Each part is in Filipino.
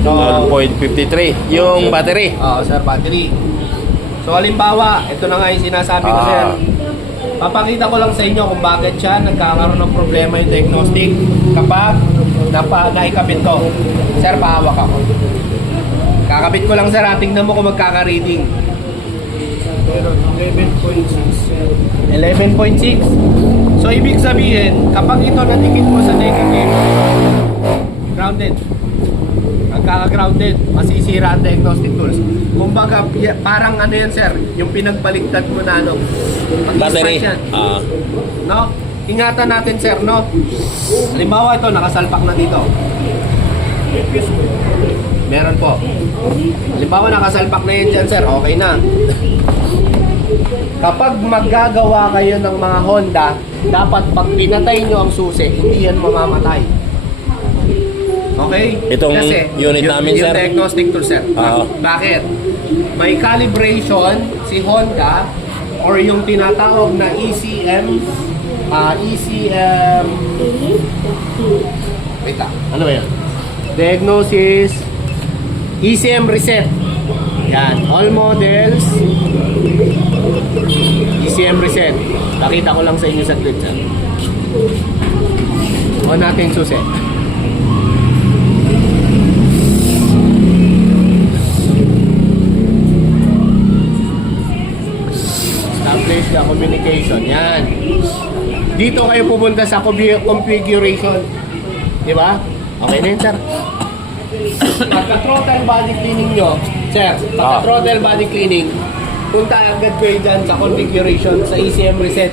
So, 12.53 yung battery. sa battery. So halimbawa, ito na nga yung sinasabi ko sir. Papakita ko lang sa inyo kung bakit siya nagkakaroon ng problema yung diagnostic kapag naikabit to. Sir, pahawak ako. Kakabit ko lang sir, tingnan mo kung magkaka-reading. 11.6. So ibig sabihin, kapag ito natikit mo sa negative, grounded. Magkaka-grounded, masisira ang diagnostic tools. Kumbaga, parang ano yan sir, yung pinagbaliktad mo na ano, Battery. yan. No? Ingatan natin sir, no? Halimbawa ito, nakasalpak na dito. Meron po. Halimbawa nakasalpak na yan dyan sir, okay na. Kapag maggagawa kayo ng mga Honda, dapat pag pinatay nyo ang susi, hindi yan mamamatay. Okay? Itong kasi, unit namin, yung sir? diagnostic tool, sir. Bakit? May calibration si Honda or yung tinatawag na ECM wait lang. Ano yan? Diagnosis ECM reset. Yan. All models ECM reset. Pakita ko lang sa inyo sa clip, sir. On natin susi. Establish the communication. Yan. Dito kayo pupunta sa configuration. Di ba? Okay na yun, sir. Pagka-throttle body cleaning nyo, sir, pagka-throttle body cleaning, punta agad kayo dyan sa configuration, sa ECM reset.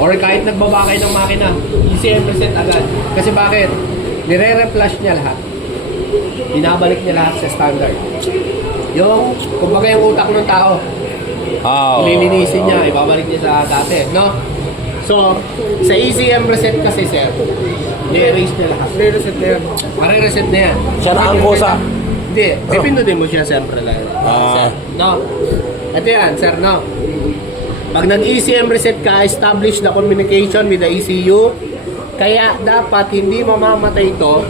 Or kahit nagbaba kayo ng makina, ECM reset agad. Kasi bakit? Nire-reflush niya lahat. Binabalik niya lahat sa standard. Yung, kumbaga yung utak ng tao, lilinisin niya, ibabalik niya sa dati, no? So, sa ECM reset kasi, sir, i-erase niya lahat. Re-reset na yan. Re-reset na yan. Siya na ang kusa. Hindi, pipindutin mo siya, siyempre lang. Sir, no? Ito yan, sir, no? Pag nag-ECM reset ka, establish the communication with the ECU. Kaya dapat hindi mamamatay ito.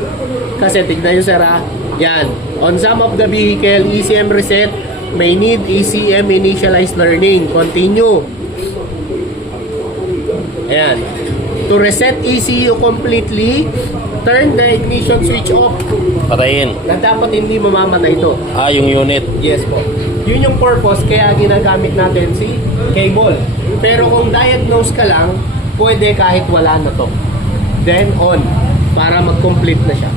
Kasi tignan nyo, sir, ha? Yan. On some of the vehicle, ECM reset may need ECM initialized learning. Continue. Ayan. To reset ECU completely, turn the ignition switch off. Patayin. Na dapat hindi mamamatay ito. Yung unit. Yes po. Yun yung purpose kaya ginagamit natin si cable. Pero kung diagnose ka lang, pwede kahit wala na to. Then on. Para mag-complete na siya.